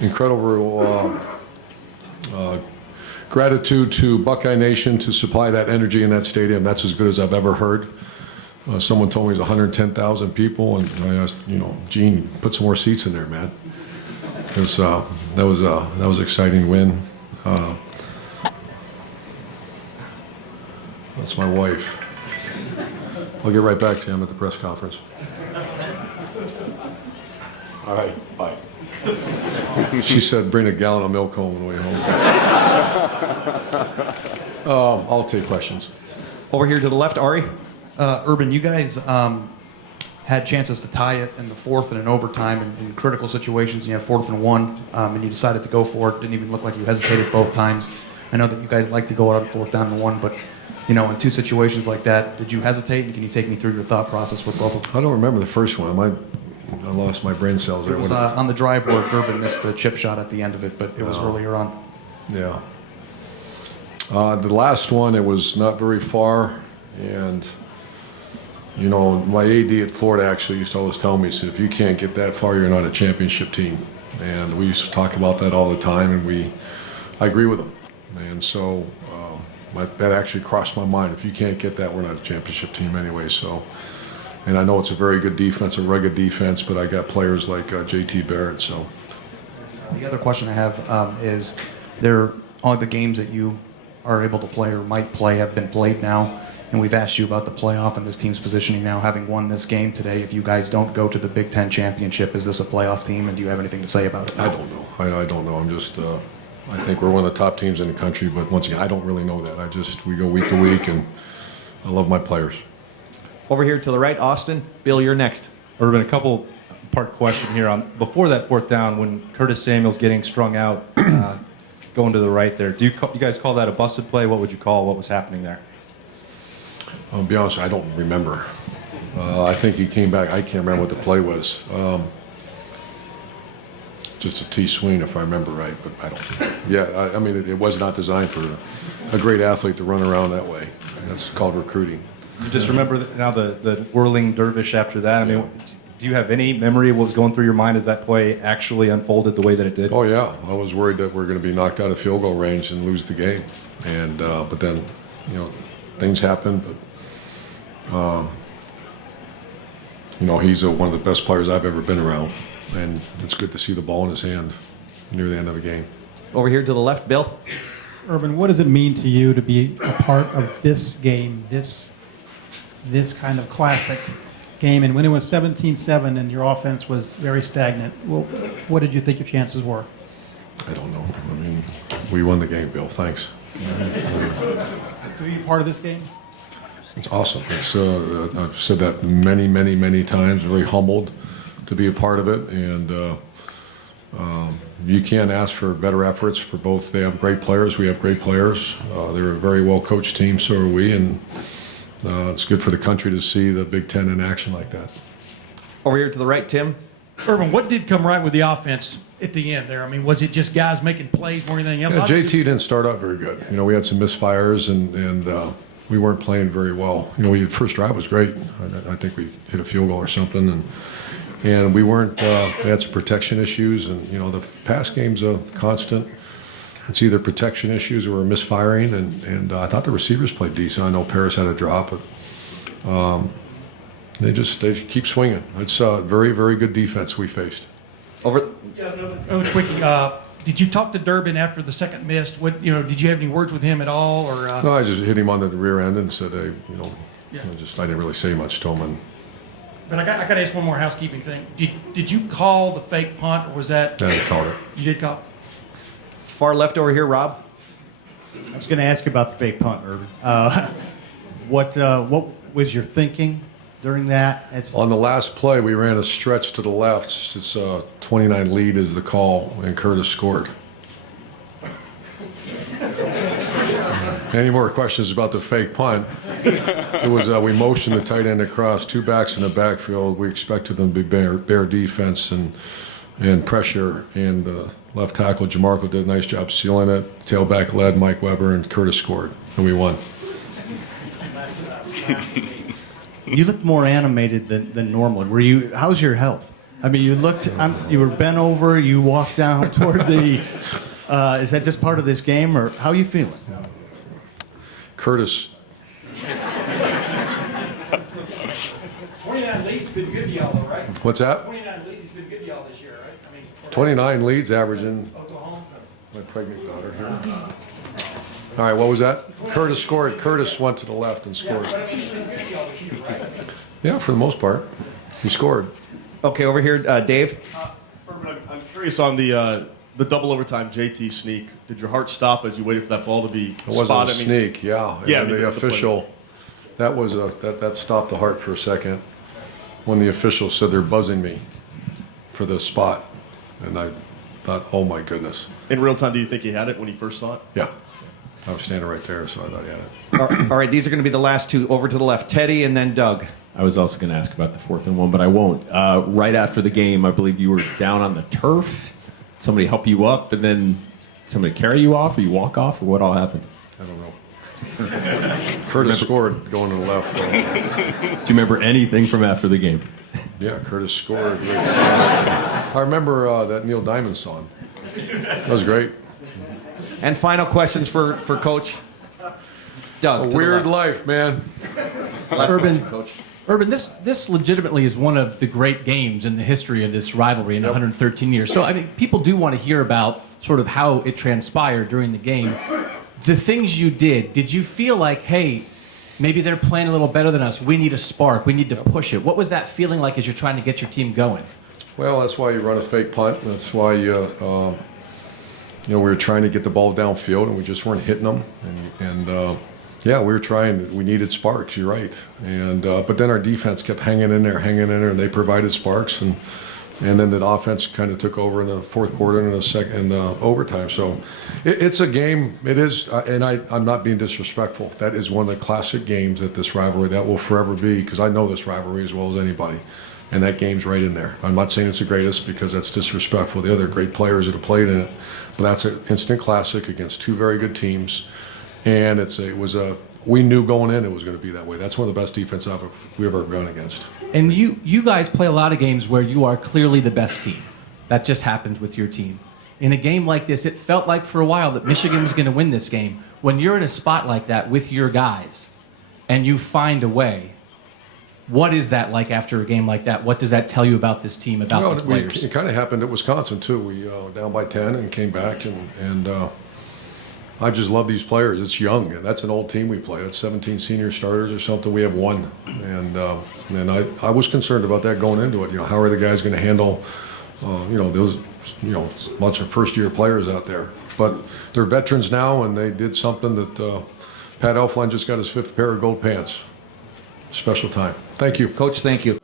incredible gratitude to Buckeye Nation to supply that energy in that stadium. That's as good as I've ever heard. Someone told me it was 110,000 people, and I asked, Gene, put some more seats in there, man. Because that was an exciting win. That's my wife. I'll get right back to him at the press conference. All right, bye. She said, bring a gallon of milk home on the way home. I'll take questions. Over here to the left, Ari. Urban, you guys had chances to tie it in the fourth and in overtime in critical situations, and you have 4th and 1, and you decided to go for it. Didn't even look like you hesitated both times. I know that you guys like to go out on 4th down and 1, but in 2 situations like that, did you hesitate? And can you take me through your thought process with both of them? I don't remember the first one. I lost my brain cells. It was on the drive where Durbin missed the chip shot at the end of it, but it was earlier on. Yeah. The last one, it was not very far, and my AD at Florida actually used to always tell me, he said, if you can't get that far, you're not a championship team. And we used to talk about that all the time, and I agree with him. And so that actually crossed my mind. If you can't get that, we're not a championship team anyway. So, and I know it's a very good defense, a rugged defense, but I got players like J.T. Barrett. So, the other question I have is, all the games that you are able to play or might play have been played now, and we've asked you about the playoff and this team's positioning now, having won this game today. If you guys don't go to the Big Ten championship, is this a playoff team, and do you have anything to say about it? I don't know. I don't know. I'm just. I think we're one of the top teams in the country, but once again, I don't really know that. We go week to week, and I love my players. Over here to the right, Austin. Bill, you're next. Urban, a couple part question here on before that 4th down when Curtis Samuel's getting strung out, going to the right there. Do you guys call that a busted play? What would you call what was happening there? I'll be honest, I don't remember. I think he came back. I can't remember what the play was. Just a T-swing, if I remember right, but I don't. Yeah, I mean, it was not designed for a great athlete to run around that way. That's called recruiting. You just remember now the whirling dervish after that. I mean, do you have any memory of what was going through your mind as that play actually unfolded the way that it did? Oh yeah, I was worried that we're going to be knocked out of field goal range and lose the game, and but then, things happen. But he's one of the best players I've ever been around. And it's good to see the ball in his hand near the end of a game. Over here to the left, Bill. Urban, what does it mean to you to be a part of this game, this kind of classic game? And when it was 17-7 and your offense was very stagnant, what did you think your chances were? I don't know. I mean, we won the game, Bill. Thanks. To be part of this game? It's awesome. I've said that many, many, many times. I'm very humbled to be a part of it, and you can't ask for better efforts for both. They have great players. We have great players. They're a very well-coached team, so are we, and it's good for the country to see the Big Ten in action like that. Over here to the right, Tim. Urban, what did come right with the offense at the end there? I mean, was it just guys making plays more than anything else? Yeah, JT didn't start out very good. We had some misfires, and we weren't playing very well. First drive was great. I think we hit a field goal or something, and we weren't. We had some protection issues, and the pass game's a constant. It's either protection issues or misfiring, and I thought the receivers played decent. I know Paris had a drop, but they keep swinging. It's a very, very good defense we faced. Over. Yeah, another quickie. Did you talk to Durbin after the second missed? Did you have any words with him at all, or? No, I just hit him on the rear end and said, hey, Yeah. I didn't really say much to him. But I got to ask one more housekeeping thing. Did you call the fake punt, or was that? I called it. You did call. Far left over here, Rob. I was going to ask you about the fake punt, Urban. What was your thinking during that? On the last play, we ran a stretch to the left. It's 29 lead is the call, and Curtis scored. Any more questions about the fake punt? It was we motioned the tight end across, two backs in the backfield. We expected them to be bare defense and pressure, and left tackle Jamarco did a nice job sealing it. Tailback led Mike Weber, and Curtis scored, and we won. You looked more animated than normal. How's your health? I mean, you looked, you were bent over, you walked down toward the. Is that just part of this game, or how are you feeling? Curtis, 29 leads been good to y'all, though, right? what's that? 29 leads been good to y'all this year, right? I mean, 29 leads averaging. Oklahoma. My pregnant daughter here. All right, what was that? Curtis scored. Curtis went to the left and scored. But I mean, it's been good to y'all this year, right? Yeah, for the most part. He scored. Okay, over here, Dave. Urban, I'm curious on the double overtime JT sneak. Did your heart stop as you waited for that ball to be It wasn't spotted? a sneak, yeah. Yeah, And I mean, the the play. official, that stopped the heart for a second when the official said they're buzzing me for the spot. And I thought, oh my goodness. In real time, do you think he had it when he first saw it? Yeah. I was standing right there, so I thought he had it. All right, these are going to be the last two. Over to the left, Teddy and then Doug. I was also going to ask about the 4th and 1, but I won't. Right after the game, I believe you were down on the turf. Somebody help you up, and then somebody carry you off, or you walk off, or what all happened? I don't know. Curtis scored going to the left. Do you remember anything from after the game? Yeah, Curtis scored. I remember that Neil Diamond song. That was great. And final questions for Coach Doug. A to the weird left. life, man. Urban, Coach. Urban, this legitimately is one of the great games in the history of this rivalry in 113 years. So, I mean, people do want to hear about sort of how it transpired during the game. The things you did you feel like, hey, maybe they're playing a little better than us. We need a spark. We need to push it. What was that feeling like as you're trying to get your team going? Well, that's why you run a fake punt. That's why we were trying to get the ball downfield, and we just weren't hitting them. Yeah, we were trying. We needed sparks. You're right. But then our defense kept hanging in there, and they provided sparks, and then the offense kind of took over in the fourth quarter and the overtime. So it's a game. It is, and I'm not being disrespectful. That is one of the classic games at this rivalry that will forever be, because I know this rivalry as well as anybody. And that game's right in there. I'm not saying it's the greatest because that's disrespectful. The other great players that have played in it, but that's an instant classic against two very good teams. And we knew going in it was going to be that way. That's one of the best defense we've ever gone against. And you guys play a lot of games where you are clearly the best team. That just happens with your team. In a game like this, it felt like for a while that Michigan was going to win this game. When you're in a spot like that with your guys and you find a way, what is that like after a game like that? What does that tell you about this team, about these players? It kind of happened at Wisconsin, too. We down by 10 and came back, and I just love these players. It's young, and that's an old team we play. That's 17 senior starters or something. We have one, and I was concerned about that going into it. How are the guys going to handle, those, bunch of first-year players out there? But they're veterans now, and they did something that Pat Elflein just got his 5th pair of gold pants. Special time. Thank you. Coach, thank you.